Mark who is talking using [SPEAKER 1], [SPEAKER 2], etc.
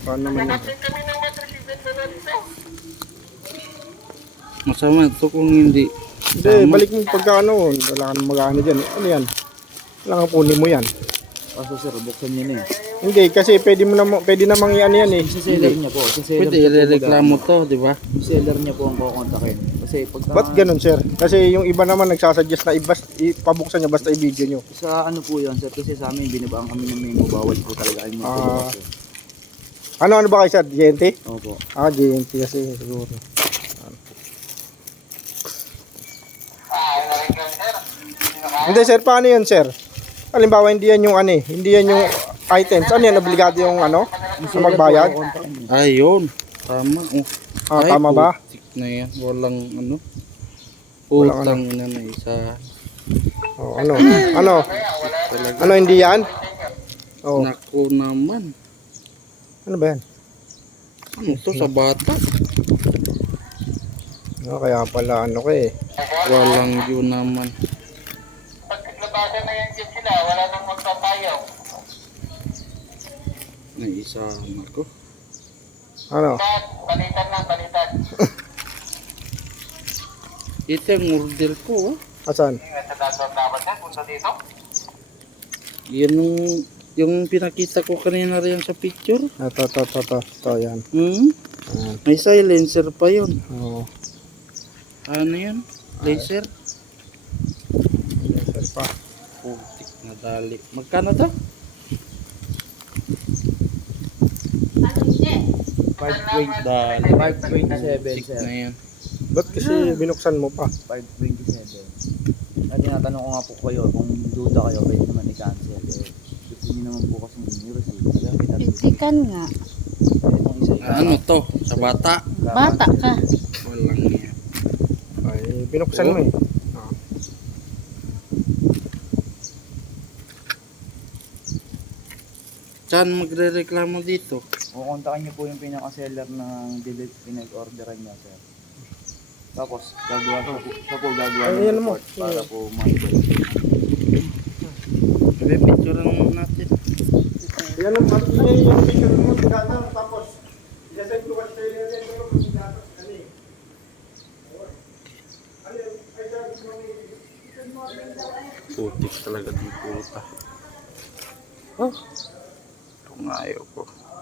[SPEAKER 1] Paano naman yun?
[SPEAKER 2] Masama ito kung hindi.
[SPEAKER 1] Hindi, balik mo pagka ano. Wala ka nang mag-ano dyan. Ano yan? Wala kang kunin mo yan.
[SPEAKER 3] Kaso sir, buksan niyo na eh.
[SPEAKER 1] Hindi, kasi pwede namang yan yan eh.
[SPEAKER 3] Sa seller niya po. Sa seller
[SPEAKER 2] Pwede
[SPEAKER 3] niya po
[SPEAKER 2] irereklamo to, di ba?
[SPEAKER 3] Sa seller niya po ang kukontakin. Kasi pagka...
[SPEAKER 1] Ba't ganun, sir? Kasi yung iba naman nagsasuggest na ipabuksan nyo basta i-video nyo.
[SPEAKER 3] Sa ano po yan sir, kasi sa amin binabaan kami ng memo. Bawal po talaga ay mga
[SPEAKER 1] Ano ba kayo, sir? GNT?
[SPEAKER 3] Opo.
[SPEAKER 1] GNT kasi siguro. Hindi, sir. Paano yun, sir? Halimbawa, hindi yan yung ano eh. Hindi yan yung items. Ano yan? Obligado yung ano? Na magbayad?
[SPEAKER 2] Ayun. Tama. Oh.
[SPEAKER 1] Tama ba?
[SPEAKER 2] Putik na yan. Walang ano.
[SPEAKER 1] Walang
[SPEAKER 2] Utang na na isa.
[SPEAKER 1] Ano? Ano? Ano hindi yan?
[SPEAKER 2] Naku naman.
[SPEAKER 1] Ano ba yan?
[SPEAKER 2] Ano to sa bata?
[SPEAKER 1] Kaya pala ano ko eh.
[SPEAKER 2] Walang yun naman.
[SPEAKER 4] Paglabasan na yan sila, wala nang magtatayaw.
[SPEAKER 2] Na isa nako.
[SPEAKER 1] Ano?
[SPEAKER 4] Balitan lang, balitan.
[SPEAKER 2] Ito yung order ko. Oh.
[SPEAKER 1] Asan?
[SPEAKER 4] Sa dapat dapat yan, punta dito.
[SPEAKER 2] Yan yung pinakita ko kanina rin sa picture.
[SPEAKER 1] Ito yan. Ayan.
[SPEAKER 2] May silencer pa yun.
[SPEAKER 1] Oo.
[SPEAKER 2] Ano yun? Laser?
[SPEAKER 1] Sir pa.
[SPEAKER 2] Putik na dali. Magkano to?
[SPEAKER 3] 5.20
[SPEAKER 2] Dali.
[SPEAKER 3] 5.27 sir.
[SPEAKER 2] Na yan.
[SPEAKER 1] Ba't kasi binuksan mo pa?
[SPEAKER 3] 5.27. Tinatanong ko nga po kayo kung duda kayo, pwede naman i-cancel. Gusto niyo naman po kasi i-receive.
[SPEAKER 5] Pitikan nga.
[SPEAKER 3] Itong isa
[SPEAKER 2] Ano to? Sa bata?
[SPEAKER 5] Bata ka.
[SPEAKER 2] Walang yan.
[SPEAKER 1] Ay, binuksan mo eh.
[SPEAKER 2] Saan magre-reklamo dito?
[SPEAKER 3] kukontakin niyo po yung pinaka-seller ng pinag-orderan niya sir. Tapos siya po gagawa ng report para po ma-ibalik.
[SPEAKER 2] Picture lang natin.
[SPEAKER 1] Yan ang yung picture mo, tapos i-send ko kasi sa'yo yan yung dapat ano eh.
[SPEAKER 2] Putik talaga ng puta. Oh, ito nga ayaw ko.